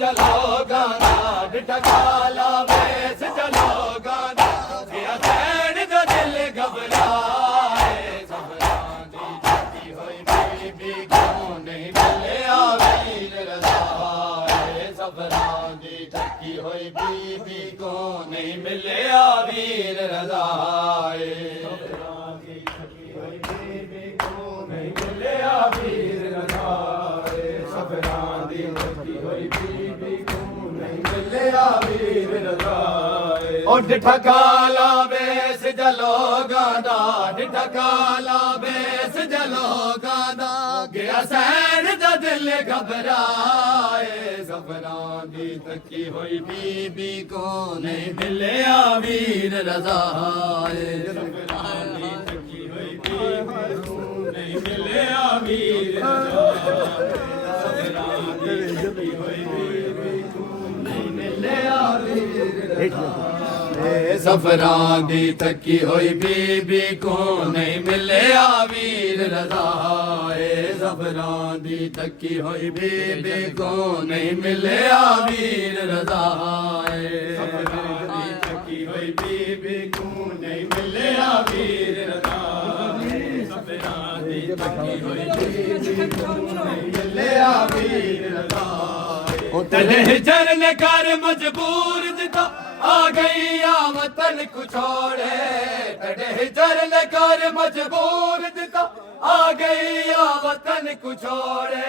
जलो गाना डिठा काला वेस जलो गाना गया सैन जो दिल घबराए सबरां दी जती होई बीबी क्यों नहीं मिले वीर रज़ाए सबरां दी जती होई बीबी को नहीं मिले वीर रज़ाए सबरां दी जती होई बीबी को नहीं मिले वीर रज़ाए सबरां दी जती होई बीबी को नहीं मिले वीर रज़ाए ओ डिठा काला बेस जलो गाना डिठा काला बेस जलो गाना गया सैन दा दिल घबराए सबरां दी तकी होई बीबी को नहीं मिले वीर रज़ाए सबरां दी तकी होई बीबी को नहीं मिले वीर रज़ाए सबरां दी तकी होई बीबी को नहीं मिले वीर रज़ाए सफरां दी थकी होई बीबी को नहीं मिले वीर रज़ाए सफरां दी थकी होई बीबी को नहीं मिले वीर रज़ाए सफरां दी थकी होई बीबी को नहीं मिले वीर रज़ाए सफरां दी थकी होई बीबी को नहीं मिले वीर रज़ाए तेरे जरन कर मजबूर दिता आ गई वतन को छोड़े तेरे जरन कर मजबूर दिता आ गई वतन को छोड़े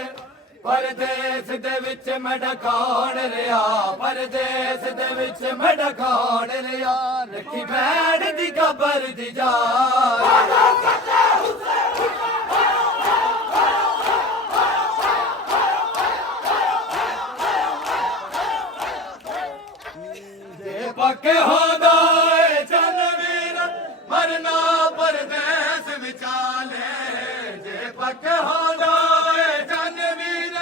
परदेस दे विच मैं ढकाण रिया परदेस दे विच मैं ढकाण रिया रखी बैठ दी कबर दी जा पक्के होदा जनवीर मरना परदेस विचाले जे पक्के होदा जनवीर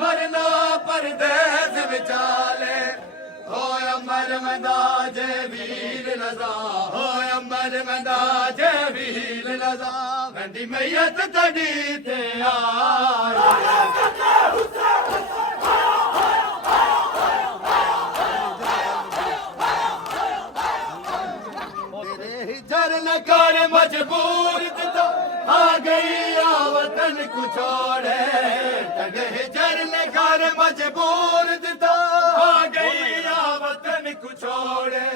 मरना परदेस विचाले हो अमर मदा जे वीर रज़ा हो अमर मदा जे वीर रज़ा वंदी मैयत तड़ी ते जरन कर मजबूर दिता आ गई वतन को छोड़े तड़े जरन कर मजबूर दिता आ गई वतन को छोड़े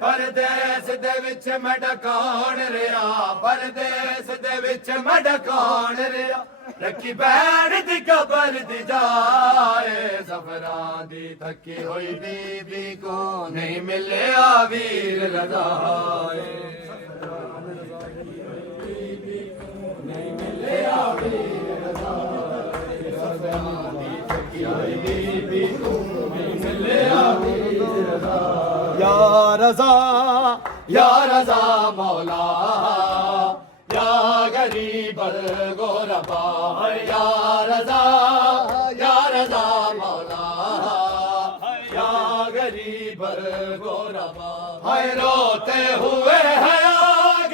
परदेस दे विच मैं ढकाण रिया परदेस दे विच मैं ढकाण रिया रखी बैठ दी कबर दी जाए सफरां दी थकी होई बीबी को नहीं मिले वीर रज़ाए नहीं मिले वीर रज़ाए सफरां दी थकी होई बीबी को नहीं मिले वीर रज़ाए या रज़ा मौला या गरीब गोरबा या रज़ा मौला या गरीब गोरबा हाय रोते हुए है आ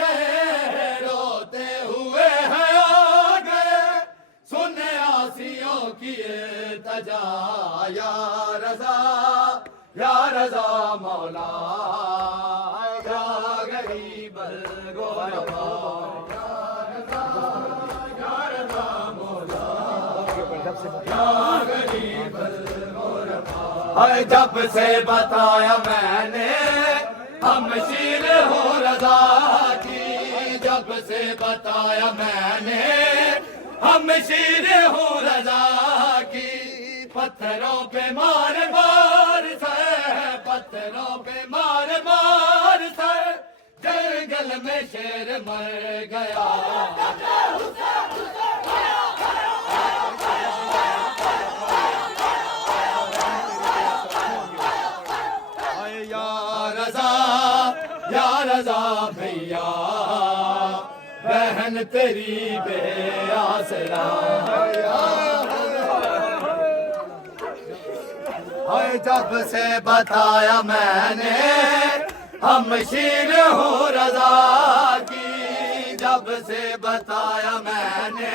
गए रोते हुए है आ गए सुने आसियों की तजा या रज़ा मौला या गरीब गोरबा जब से बताया मैंने हम शीर हो रज़ा की जब से बताया मैंने हम शीर हो रज़ा की पत्थरों पे मार मार से पत्थरों पे मार मार से जंगल में शेर मर गया या रज़ा भैया बहन तेरी बेआसरा जब से बताया मैंने हम शीर हो रज़ा की जब से बताया मैंने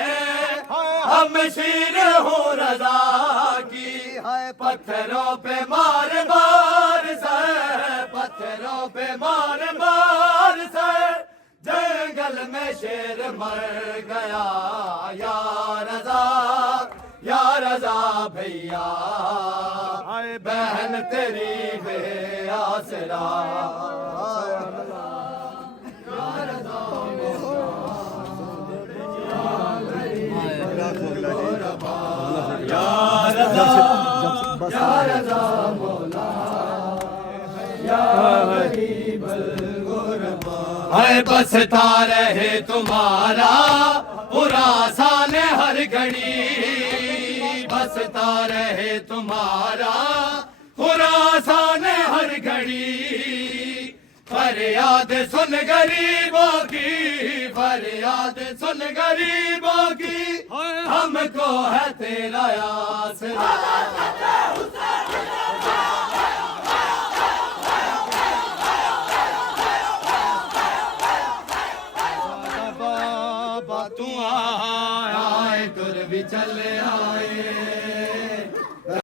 हम शीर हो रज़ा की पत्थरों पे मार मार से, पत्थरों पे मार मार से जंगल में शेर मर गया। या रजा, या रजा भैया, बहन तेरी बेआसरा। या रजा मौला, या गरीबल गुरबा। है बसता रहे तुम्हारा पुरासान हर घड़ी, बसता रहे तुम्हारा पुरासान हर घड़ी। फरियाद सुन गरीबों की, फरियाद सुन गरीबों की, हमको है तेरा आसरा। बाबा तू आए, तुर भी चले आए।